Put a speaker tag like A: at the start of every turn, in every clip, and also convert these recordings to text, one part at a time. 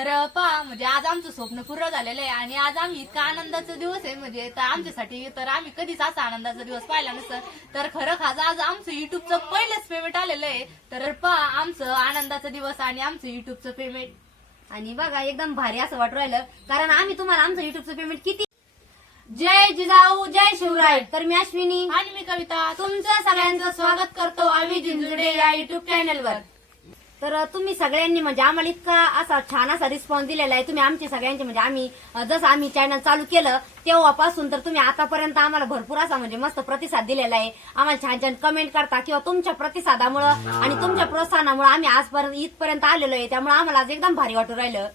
A: तर पहा म्हणजे आज आमचं स्वप्न पूर्ण झालेलं आहे आणि आज आम्ही इतका आनंदाचा दिवस आहे म्हणजे तर आमच्यासाठी तर आम्ही कधीच असा आनंदाचा दिवस पाहिला नसतं. तर खरं खास आज आमचं युट्यूबचं पहिलंच पेमेंट आलेलं आहे. तर पहा आमचं आनंदाचा दिवस आणि आमचं युट्यूबचं पेमेंट
B: आणि बघा एकदम भारी असं वाटू राहिलं. कारण आम्ही तुम्हाला आमचं युट्यूबचं पेमेंट किती जय जिजाऊ जय शिवराय. तर मी अश्विनी.
A: आणि मी कविता.
B: तुमचं सगळ्यांचं स्वागत करतो आम्ही जिंजुडे या युट्यूब चॅनलवर तर तुम्ही सगळ्यांनी म्हणजे आम्हाला इतका असा छान असा रिस्पॉन्स दिलेला आहे. तुम्ही आमचे सगळ्यांचे म्हणजे आम्ही जसं आम्ही चॅनल चालू केलं तेव्हापासून तर तुम्ही आतापर्यंत आम्हाला भरपूर असा म्हणजे मस्त प्रतिसाद दिलेला आहे. आम्हाला छान छान कमेंट करता किंवा तुमच्या प्रतिसादामुळं आणि तुमच्या प्रोत्साहनामुळे आम्ही आजपर्यंत इथपर्यंत आलेलो आहे. त्यामुळे आम्हाला आज एकदम भारी वाटू राहिलं.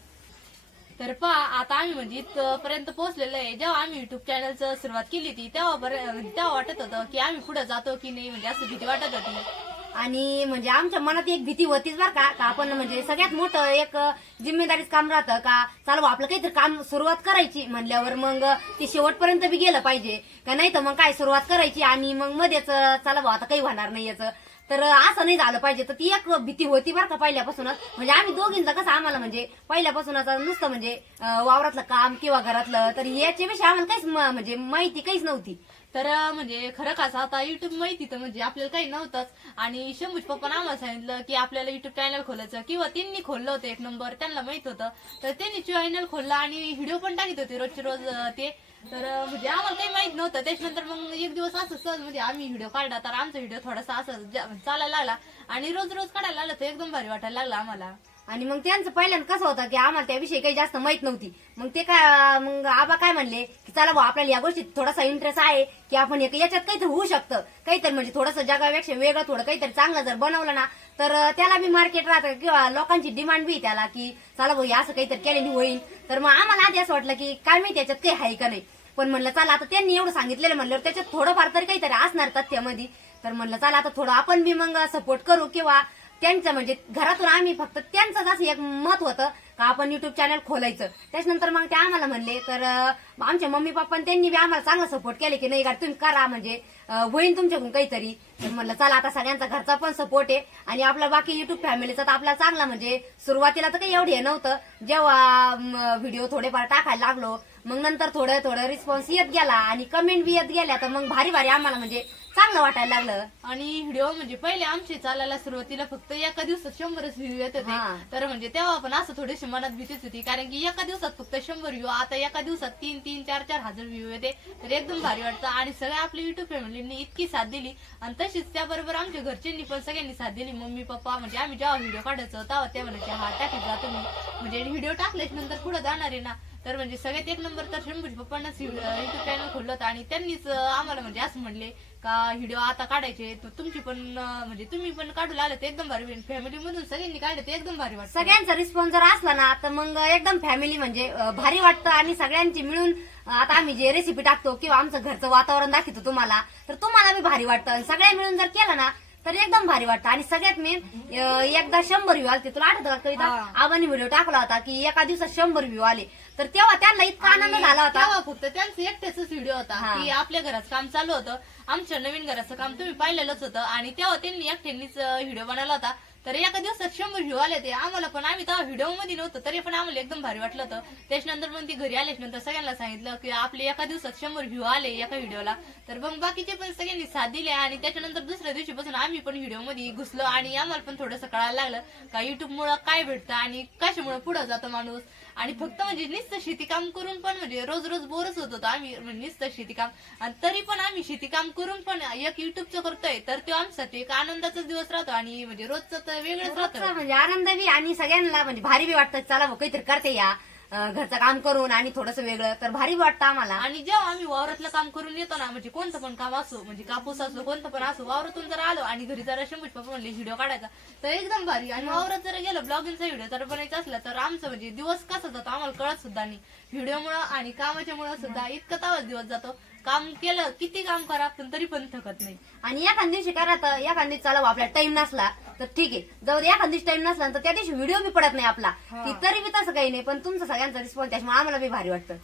A: तर पहा आता आम्ही म्हणजे इथपर्यंत पोहोचलेलो आहे. जेव्हा आम्ही युट्यूब चॅनलचं सुरुवात केली होती तेव्हा तेव्हा वाटत होतं की आम्ही पुढे जातो की नाही म्हणजे असं भीती वाटत होती.
B: आणि म्हणजे आमच्या मनात एक भीती होतीच बरं का का आपण म्हणजे सगळ्यात मोठं एक जिम्मेदारीच काम राहतं का चालू आपलं काहीतरी काम सुरुवात करायची म्हणल्यावर मग ते शेवटपर्यंत बी गेलं पाहिजे. का नाही तर मग काय सुरुवात करायची आणि मग मध्येच चला भाऊ आता काही होणार नाही याचं. तर असं नाही झालं पाहिजे. तर ती एक भीती होती बरं का पहिल्यापासूनच. म्हणजे आम्ही दोघींचं कसं आम्हाला म्हणजे पहिल्यापासूनच नुसतं म्हणजे वावरातलं काम किंवा घरातलं तर याच्याविषयी आम्हाला काहीच म- म्हणजे माहिती काहीच नव्हती.
A: तर म्हणजे खरं खास आता युट्यूब माहिती तर म्हणजे आपल्याला काही नव्हतंच. आणि शंभूज पप्पानं आम्हाला सांगितलं की आपल्याला युट्यूब चॅनल खोलायचं. किंवा त्यांनी खोललं होतं एक नंबर त्यांना माहीत होतं. तर त्यांनी चॅनल खोलला आणि व्हिडिओ पण टाकत होते रोजचे रोज ते. तर म्हणजे आम्हाला काही माहीत नव्हतं. त्याच्यानंतर मग एक दिवस असं सहज म्हणजे आम्ही व्हिडिओ काढला. तर आमचा व्हिडिओ थोडासा असं चालायला लागला. आणि रोज रोज काढायला लागला तर एकदम भारी वाटायला लागला आम्हाला.
B: आणि मग त्यांचं पहिल्यांदा कसं होतं की आम्हाला त्याविषयी काही जास्त माहीत नव्हती. मग ते काय मग आबा काय म्हणले की चला भाऊ आपल्याला या गोष्टीत थोडासा इंटरेस्ट आहे की आपण एक- याच्यात काहीतरी होऊ शकतं. काहीतरी म्हणजे थोडंसं जगापेक्षा वेगळं थोडं काहीतरी चांगलं जर बनवलं ना तर त्याला बी मार्केट राहतं किंवा लोकांची डिमांड बी त्याला की चला भाऊ हे असं काहीतरी केल्याने होईल. तर मग आम्हाला आधी असं वाटलं की काय माहिती याच्यात काही आहे का नाही. पण म्हणलं चला आता त्यांनी एवढं सांगितलेलं म्हणल्यावर त्याच्यात थोडंफार तरी काहीतरी असणार तथ्यामध्ये. तर म्हणलं चला आता थोडं आपण बी मग सपोर्ट करू किंवा त्यांचं म्हणजे घरातून आम्ही फक्त त्यांचंच असं एक मत होतं का आपण युट्यूब चॅनल खोलायचं. त्याच्यानंतर मग ते आम्हाला म्हणले तर आमच्या मम्मी पप्पा त्यांनी बी आम्हाला चांगला सपोर्ट केले की नाही का तुम्ही करा म्हणजे होईल होईन तुमच्याकडून काहीतरी. तर म्हणलं चला आता सगळ्यांचा घरचा पण सपोर्ट आहे आणि आपला बाकी युट्यूब फॅमिलीचा तर आपला चांगला म्हणजे सुरुवातीला तर काही एवढे हे नव्हतं. जेव्हा व्हिडिओ थोडेफार टाकायला लागलो मग नंतर थोडं थोडं रिस्पॉन्स येत गेला आणि कमेंट बी येत गेल्या तर मग भारी भारी आम्हाला म्हणजे चांगलं वाटायला लागलं.
A: आणि व्हिडिओ म्हणजे पहिले आमचे चालायला सुरुवातीला फक्त एका दिवसात शंभरच व्ह्यू येत
B: हा.
A: होते तर म्हणजे तेव्हा पण असं थोडीशी मनात भीतीच होती. कारण की एका दिवसात फक्त शंभर व्ह्यू आता एका दिवसात तीन तीन चार चार हजार व्ह्यू येते. तर एकदम भारी वाटतं. आणि सगळ्या आपल्या युट्यूब फॅमिलीने इतकी साथ दिली. आणि तशीच त्याबरोबर आमच्या घरच्यांनी पण सगळ्यांनी साथ दिली. मम्मी पप्पा म्हणजे आम्ही जेव्हा व्हिडिओ काढायचो तेव्हा ते म्हणायचे हा टाकीत जा तुम्ही. म्हणजे व्हिडिओ टाकल्याच्या नंतर पुढे जाणार आहे ना. तर म्हणजे सगळ्यात एक नंबर तर शंभूज पप्पांनाच युट्यूब चॅनल खोललं होतं आणि त्यांनीच आम्हाला म्हणजे असं म्हणले का व्हिडिओ आता काढायचे तर तुमची पण म्हणजे तुम्ही पण काढू लागले ते एकदम भारी फॅमिली मधून सगळ्यांनी काढले ते एकदम भारी वाटतं.
B: सगळ्यांचा रिस्पॉन्स जर असला ना तर मग एकदम फॅमिली म्हणजे भारी वाटतं आणि सगळ्यांची मिळून आता आम्ही जे रेसिपी टाकतो किंवा आमचं घरचं वातावरण दाखवतो तुम्हाला तर तुम्हाला बी भारी वाटतं. आणि सगळ्या मिळून जर केलं ना तर एकदम भारी वाटतं. आणि सगळ्यात मेन एकदा शंभर व्ह्यू आले तुला आठवतं का कविता. आबांनी व्हिडिओ टाकला होता की एका दिवसात शंभर व्ह्यू आले. तर तेव्हा त्यांना इतका आनंद झाला होता
A: तेव्हा फक्त त्यांचं एकट्याच व्हिडिओ होता
B: हा.
A: की आपल्या घराचं काम चालू होतं आमच्या नवीन घराचं काम तुम्ही पाहिलेलंच होतं. आणि तेव्हा त्यांनी एकट्यांनीच व्हिडिओ बनवला होता. तर एका दिवसात शंभर व्ह्यू आले ते आम्हाला पण आम्ही तेव्हा व्हिडिओमध्ये नव्हतं तरी पण आम्हाला एकदम भारी वाटलं होतं. त्याच्यानंतर मग ती घरी आल्याच नंतर सगळ्यांना सांगितलं की आपले एका दिवसात शंभर व्ह्यू आले एका व्हिडिओला तर मग बाकीचे पण सगळ्यांनी साथ दिले आणि त्याच्यानंतर दुसऱ्या दिवशीपासून आम्ही पण व्हिडिओमध्ये घुसलो आणि आम्हाला पण थोडंसं कळायला लागलं का युट्यूबमुळं काय भेटतं आणि कशामुळे पुढे जातो माणूस. आणि फक्त म्हणजे नुसतं शेती काम करून पण म्हणजे रोज रोज बोरच होत होतो. आम्ही म्हणजे नुसतं शेती काम. आणि तरी पण आम्ही शेती काम करून पण एक युट्यूबचं करतोय तर तो आमच्यासाठी एक आनंदाचाच दिवस राहतो आणि म्हणजे रोजचं तर वेगळंच राहतं.
B: म्हणजे आनंद बी आणि सगळ्यांना म्हणजे भारी बी वाटतं चला भाऊ काहीतरी करते या अं, घरचं काम करून आणि थोडस वेगळं तर भारी बी वाटतं आम्हाला.
A: आणि जेव्हा आम्ही वावरातलं काम करून येतो ना म्हणजे कोणतं पण काम असो म्हणजे कापूस असो कोणतं पण असो वावरातून जर आलो आणि घरी जरा शंभर पप्पा म्हणले व्हिडिओ काढायचा तर एकदम भारी. आणि वावरात जर गेलो ब्लॉगिंगचा व्हिडिओ जर बनायचा असला तर आमचं म्हणजे दिवस कसा जातो आम्हाला कळत सुद्धा नाही. व्हिडिओमुळे आणि कामाच्या मुळे सुद्धा इतका तावच दिवस जातो. काम केलं किती काम करा पण तरी पण थकत नाही
B: आणि एखाद दिवशी करा तर एखाद दिवशी चला भाऊ, आपला टाइम नसला तर ठीक आहे जाऊ दे एखाद दिवशी टाइम नसला तर त्या दिवशी व्हिडिओ बी पडत नाही आपला. ती तरी बी तसं काही नाही पण तुमचं सगळ्यांचा रिस्पॉन्स त्याच्यामुळे आम्हाला बी भारी वाटतं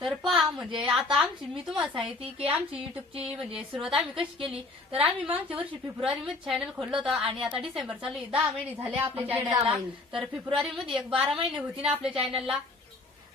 A: तर पहा म्हणजे आता आमची मी तुम्हाला सांगितली की आमची युट्यूबची म्हणजे सुरुवात आम्ही कशी केली तर आम्ही मागच्या वर्षी फेब्रुवारी मध्ये चॅनल खोललं होतं आणि आता डिसेंबर चालू. दहा महिने झाले आपल्या चॅनलला. तर फेब्रुवारी मध्ये एक बारा महिने होती ना आपल्या चॅनलला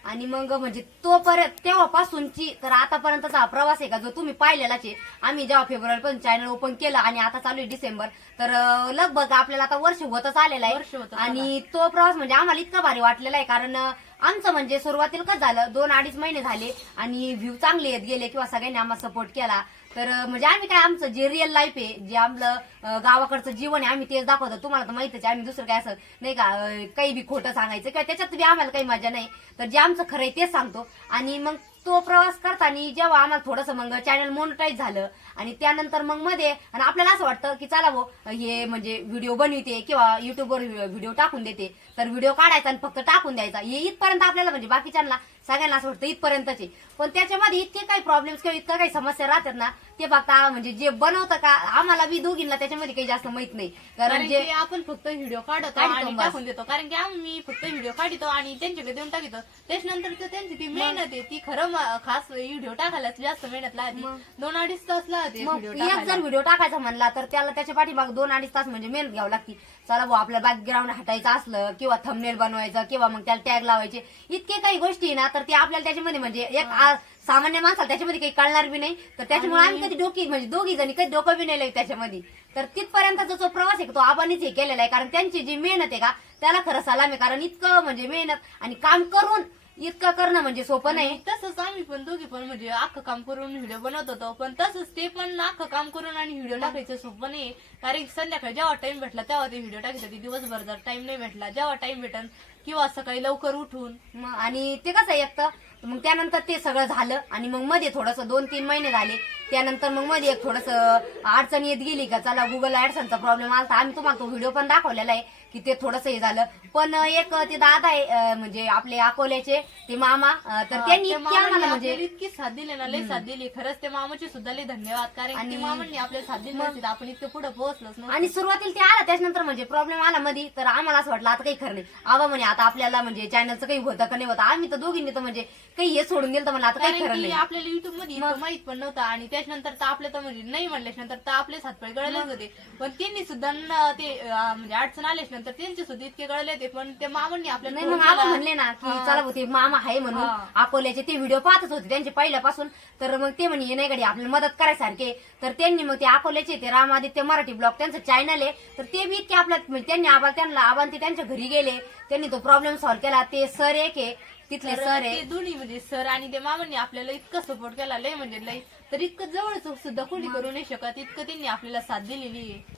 B: आणि मग म्हणजे तो परत तेव्हापासूनची तर आतापर्यंतचा हा प्रवास आहे का जो तुम्ही पाहिलेलाच आहे. आम्ही जेव्हा फेब्रुवारी पासून चॅनल ओपन केलं आणि आता चालू आहे डिसेंबर तर लगभग आपल्याला आता वर्ष होतच आलेलं
A: वर्ष
B: आहे आणि तो प्रवास म्हणजे आम्हाला इतका भारी वाटलेला आहे कारण आमचं म्हणजे सुरुवातीला कसं झालं दोन अडीच महिने झाले आणि व्ह्यू चांगले येत गेले किंवा सगळ्यांनी आम्हाला सपोर्ट केला. तर म्हणजे आम्ही काय आमचं जे रिअल लाईफ आहे जे आपलं गावाकडचं जीवन आहे आम्ही तेच दाखवतो. तुम्हाला तर माहितीच आहे आम्ही दुसरं काय असं नाही का काही बी खोटं सांगायचं किंवा त्याच्यात बी आम्हाला काही मजा नाही. तर जे आमचं खरं आहे तेच सांगतो. आणि मग तो प्रवास करताना जेव्हा आम्हाला थोडंसं मग चॅनल मोनिटाईज झालं आणि त्यानंतर मग मध्ये आणि आपल्याला असं वाटतं की चला भाऊ हे म्हणजे व्हिडिओ बनविते किंवा युट्यूबवर व्हिडिओ टाकून देते तर व्हिडिओ काढायचा आणि फक्त टाकून द्यायचा. हे इथपर्यंत आपल्याला म्हणजे बाकीच्यांना सगळ्यांना असं वाटतं इथपर्यंतचे. पण त्याच्यामध्ये इतके काही प्रॉब्लेम्स किंवा इतक्या काही समस्या राहतात ना ते फक्त आ- म्हणजे जे बनवतं का आम्हाला बी दोघींना त्याच्यामध्ये काही जास्त माहीत नाही. कारण
A: कारण
B: जे
A: की आपण फक्त व्हिडिओ काढतो
B: काढतो
A: आणि
B: बस.
A: टाकून देतो. कारण की आम्ही फक्त व्हिडिओ काढतो आणि त्यांच्याकडे देऊन टाकतो. त्याच्यानंतर त्यांची ती मेहनत आहे. ती खरं म- खास व्हिडिओ टाकायला जास्त मेहनत लागते
B: मग.
A: दोन अडीच तास लागते
B: मग
A: व्हिडिओ
B: एक जर व्हिडिओ टाकायचा म्हणला तर त्याला त्याच्या पाठीमाग दोन अडीच तास म्हणजे मेहनत घ्यावं लागती. चला भाऊ आपलं बॅकग्राऊंड हटायचं असलं किंवा थंबनेल बनवायचं किंवा मग त्याला टॅग लावायचे इतके काही गोष्टी आहे ना तर ते आपल्याला त्याच्यामध्ये म्हणजे एक आ- सामान्य माणसाला त्याच्यामध्ये काही कळणार बी नाही. तर त्याच्यामुळे आम्ही कधी डोकी म्हणजे दोघी जणी कधी डोकं बी नाही लावली त्याच्यामध्ये. तर तिथपर्यंतचा जो प्रवास आहे तो आपणच हे केलेला आहे. कारण त्यांची जी मेहनत आहे का त्याला खरं सलाम आहे. कारण इतकं म्हणजे मेहनत आणि काम करून इतकं करणं म्हणजे सोपं नाही.
A: तसंच आम्ही पण दोघी पण म्हणजे अख्खं काम करून व्हिडिओ बनवत होतो. पण तसंच ते पण अख्खं काम करून आणि व्हिडिओ टाकायचं सोपं नाही. कारण संध्याकाळी जेव्हा टाइम भेटला तेव्हा ते व्हिडिओ टाकायचं. ते दिवसभर जर टाइम नाही भेटला जेव्हा टाइम भेटन किंवा सकाळी लवकर उठून.
B: मग आणि ते कसं आहे एकतर मग त्यानंतर ते सगळं झालं आणि मग मध्ये थोडस दोन तीन महिने झाले. त्यानंतर मग मध्ये एक थोडस अडचण येत गेली का चला गुगल ऍडसनचा प्रॉब्लेम आला आम्ही तुम्हाला तो व्हिडिओ पण दाखवलेला आहे. की ते थोडस हे झालं. पण एक ते दादा आहे अं, म्हणजे आपले अकोल्याचे ते मामा अं, तर त्यांनी इतकी आम्हाला म्हणजे
A: इतकी साथ दिली ना लई साथ दिली. खरंच ते मामाचे सुद्धा लई धन्यवाद कारण की
B: आणि-
A: ते मामांनी आपल्याला साथ दिली नसती तर आपण इतकं पुढे पोहोचलोच नव्हतो
B: आणि सुरुवातीला ते आला त्याच्यानंतर म्हणजे प्रॉब्लेम आला मध्ये तर आम्हाला असं वाटलं आता काही खरं नाही. आबा म्हणे आता आपल्याला म्हणजे चॅनलचं काही होतं का नाही होतं? आम्ही तर दोघींनी तर म्हणजे काही हे सोडून गेलं तर म्हणलं आता काही
A: कारण
B: खरं
A: की
B: नाही.
A: आपल्याला युट्यूबमध्ये इतकं माहीत पण नव्हतं आणि त्याच्यानंतर तर आपल्या तर म्हणजे नाही म्हणल्याच्या नंतर तर आपले हातपाय गळलेच होते. पण त्यांनी सुद्धा न- ते अं, म्हणजे अडचण आल्याच्या नंतर त्यांचे सुद्धा इतके गळले होते पण ते मामांनी आपल्याला
B: नाही मग
A: फोन
B: आबा
A: केला.
B: म्हणले ना की
A: हा.
B: चला भाऊ ते मामा आहे म्हणून
A: हा.
B: अकोल्याचे ते व्हिडिओ पाहतच होते त्यांचे पहिल्यापासून. तर मग ते म्हणे नाही गडी आपल्याला मदत करायसारखे तर त्यांनी मग ते अकोल्याचे ते रामादित्य मराठी ब्लॉग त्यांचं चॅनल आहे. तर ते बी इतके आपल्या म्हणजे त्यांनी आबा त्यांना आबा ते त्यांच्या घरी गेले. त्यांनी तो प्रॉब्लेम सॉल्व्ह केला. ते सर एक आहे तिथले
A: तर
B: सर आहे.
A: ते दोन्ही म्हणजे सर आणि ते मामांनी आपल्याला इतकं सपोर्ट केला लय म्हणजे लय. तर इतकं जवळच सुद्धा कोणी करू नाही शकत इतकं त्यांनी आपल्याला साथ दिलेली आहे.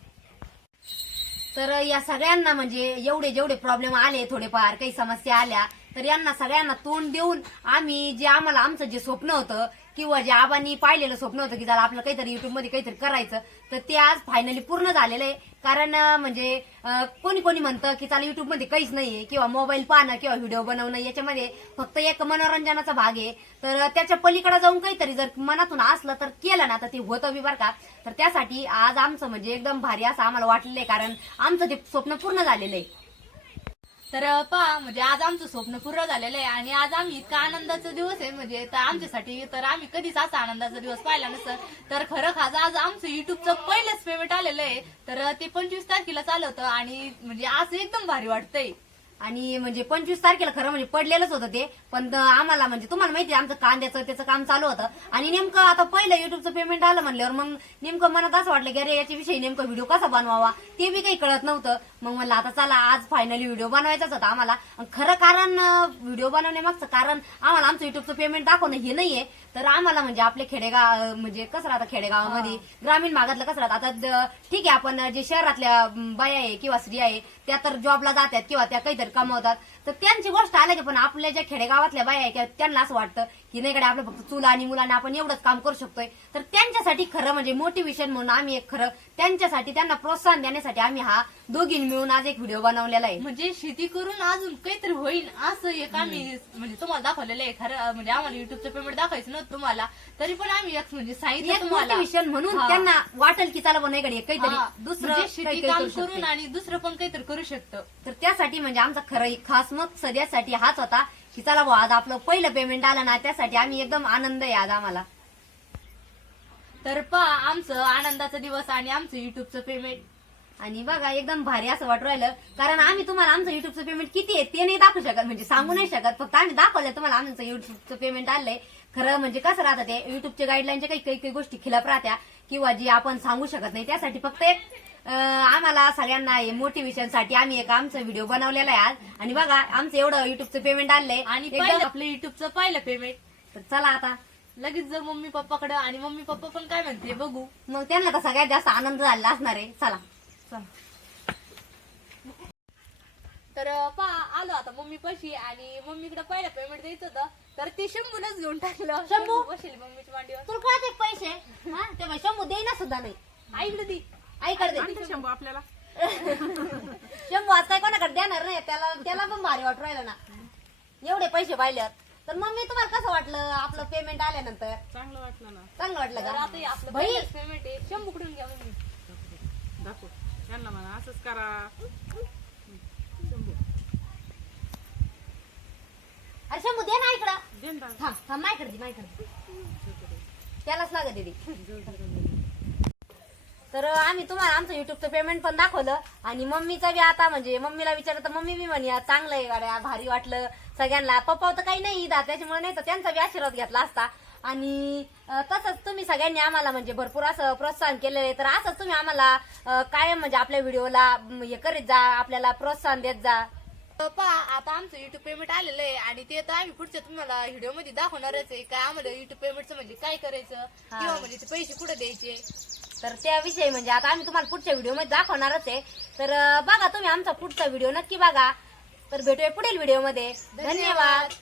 B: तर या सगळ्यांना म्हणजे एवढे जेवढे प्रॉब्लेम आले थोडेफार काही समस्या आल्या तर यांना सगळ्यांना तोंड देऊन आम्ही जे आम्हाला आमचं जे स्वप्न होतं किंवा जे आबांनी पाहिलेलं स्वप्न होतं की जरा आपलं काहीतरी युट्यूबमध्ये काहीतरी करायचं तर ते आज फायनली पूर्ण झालेलं आहे. कारण म्हणजे कोणी कोणी म्हणतं की चाल युट्यूबमध्ये काहीच नाहीये किंवा मोबाईल पाहणं किंवा व्हिडिओ बनवणं याच्यामध्ये फक्त एक मनोरंजनाचा भाग आहे. तर त्याच्या पलीकडे जाऊन काहीतरी जर मनातून असलं तर केलं ना तर ते होतं बी बरं का. तर त्यासाठी आज आमचं म्हणजे एकदम भारी असं आम्हाला वाटलेलं आहे कारण आमचं ते स्वप्न पूर्ण झालेलं आहे.
A: तर पहा म्हणजे आज आमचं स्वप्न पूर्ण झालेलं आहे आणि आज आम्ही इतका आनंदाचा दिवस आहे म्हणजे तर आमच्यासाठी तर आम्ही कधीच असा आनंदाचा दिवस पाहिला नसतं. तर खरं खास आज आमचं युट्यूबचं पहिलंच पेमेंट आलेलं आहे. तर ते पंचवीस तारखेला चालवतं आणि म्हणजे आज एकदम भारी वाटतंय.
B: आणि म्हणजे पंचवीस तारखेला खरं म्हणजे पडलेलंच होतं ते. पण आम्हाला म्हणजे तुम्हाला माहिती आहे आमचं कांद्याचं त्याचं काम चालू होतं. आणि नेमकं आता पहिलं युट्यूबचं पेमेंट आलं म्हणल्यावर मग नेमकं मनात असं वाटलं की अरे याच्याविषयी नेमकं व्हिडिओ कसा बनवावा? ते बी काही कळत नव्हतं. मग म्हणलं आता चला आज फायनली व्हिडिओ बनवायचाच होता आम्हाला. खरं कारण व्हिडिओ बनवण्यामागचं कारण आम्हाला आमचं युट्यूबचं पेमेंट दाखवणं हे नाहीये. तर आम्हाला म्हणजे आपले खेडेगाव म्हणजे कसं राहतं खेडेगावामध्ये? ग्रामीण भागातलं कसं राहतं? आता ठीक आहे आपण जे शहरातल्या बाया आहे किंवा स्त्रिया आहे त्या तर जॉबला जातात किंवा त्या काहीतरी कमवतात. तर त्यांची गोष्ट आल्या की पण आपल्या ज्या खेडेगावातल्या बाया आहे त्यांना असं वाटतं की नाही कडे आपलं फक्त चुला आणि मुलांना आपण एवढंच काम करू शकतोय. तर त्यांच्यासाठी खरं म्हणजे मोटिवेशन म्हणून आम्ही एक खरं त्यांच्यासाठी त्यांना प्रोत्साहन देण्यासाठी आम्ही हा दोघींनी मिळून आज एक व्हिडिओ बनवलेला आहे.
A: म्हणजे शेती करून अजून काहीतरी होईल असं एक आम्ही म्हणजे तुम्हाला दाखवलेलं आहे खरं म्हणजे आम्हाला युट्यूबचं पेमेंट दाखवायचं नव्हतं तुम्हाला. तरी पण आम्ही एक म्हणजे सांगितलं
B: एक
A: तुम्हाला
B: मोटिवेशन म्हणून
A: हा.
B: त्यांना वाटेल की चला नाही कडे काहीतरी दुसरं
A: म्हणजे शेती
B: काहीतरी
A: काम
B: करू शकते.
A: करून आणि दुसरं पण काहीतरी करू शकतं.
B: तर त्यासाठी म्हणजे आमचा खरं खास मग सध्यासाठी हाच होता की चला भाऊ आज आपलं पहिलं पेमेंट आलं ना त्यासाठी आम्ही एकदम आनंद आहे आज आम्हाला.
A: तर पहा आमचं आनंदाचा दिवस आणि आमचं युट्यूबचं पेमेंट
B: आणि बघा एकदम भारी असं वाटू राहिलं. कारण आम्ही तुम्हाला आमचं युट्यूबचं पेमेंट किती आहे ते नाही दाखवू शकत. म्हणजे सांगू नाही शकत. फक्त आम्ही दाखवलं तुम्हाला आमचं युट्यूबचं पेमेंट आलंय. खरं म्हणजे कसं राहतं ते? युट्यूबच्या गाईडलाईनच्या काही काही काही गोष्टी खिलाफ राहत्या. किंवा जी आपण सांगू शकत नाही त्यासाठी फक्त एक आम्हाला सगळ्यांना मोटिवेशनसाठी आम्ही एक आमचा व्हिडिओ बनवलेला आहे आज. आणि बघा आमचं एवढं युट्यूबचं पेमेंट आलंय.
A: आणि आपलं युट्यूबचं पहिलं पेमेंट
B: तर चला आता.
A: लगेच जर मम्मी पप्पाकडे आणि मम्मी पप्पा पण काय म्हणते बघू.
B: मग त्यांना तर सगळ्यात जास्त आनंद झालेला असणार आहे. चला.
A: चला. तर पहा आलो आता मम्मी पशी आणि मम्मीकडे पहिलं पेमेंट द्यायचं होतं. तर ते शंभूनच घेऊन टाकलं.
B: शंभू?
A: बसेल मम्मीच्या मांडीवर.
B: तुला कळते पैसे? हा? ते बाई शंभू देईना सुद्धा नाही.
A: आईकडे दी.
B: ऐकडे दे.
C: आणतो शंभू आपल्याला.
B: शंभू आज काय कोणाकडे देणार नाही. त्याला त्याला पण भारी वाटू राहिलं ना. एवढे पैसे पाहिल्यात. तर मम्मी तुम्हाला कसं वाटलं? आपलं पेमेंट आल्यानंतर?
C: चांगलं वाटलं ना.
B: चांगलं वाटलं
A: तर
B: का
A: आता हे आपलं
B: बाई.
A: पेमेंट आहे. शंभूकडून घ्या मम्मी
C: दाखव. त्यांना म्हणा असंच करा. शंभू
B: अरे शंभू दे ना इकडं.
C: दे ना. दादा.
B: थांब थांब मायकडे दे मायकडे त्यालाच लागत दे. तर आम्ही तुम्हाला आमचं युट्यूबचं पेमेंट पण दाखवलं. आणि मम्मीचं बी आता म्हणजे मम्मीला विचारलं तर मम्मी बी म्हणे "आज चांगलं आहे गाड्या भारी वाटलं. सगळ्यांना पप्पा तर काही नाही ईदा त्याच्यामुळे नाही तर त्यांचा बी आशीर्वाद घेतला असता. आणि तसंच तुम्ही सगळ्यांनी आम्हाला म्हणजे भरपूर असं प्रोत्साहन केलेलं आहे. तर असंच तुम्ही आम्हाला कायम म्हणजे आपल्या व्हिडिओला हे करीत जा आपल्याला प्रोत्साहन देत जा.
A: पहा आता आमचं युट्यूब पेमेंट आलेलं आहे आणि ते तर आम्ही पुढच्या तुम्हाला व्हिडिओमध्ये दाखवणारच आहे. काय आम्हाला युट्यूब पेमेंटचं म्हणजे काय करायचं? किंवा म्हणजे ते पैसे कुठे द्यायचे?
B: तर त्याविषयी म्हणजे आता आम्ही तुम्हाला पुढच्या व्हिडिओमध्ये दाखवणारच आहे. तर अं, बघा तुम्ही आमचा पुढचा व्हिडिओ नक्की बघा. तर भेटूया पुढील व्हिडिओमध्ये धन्यवाद.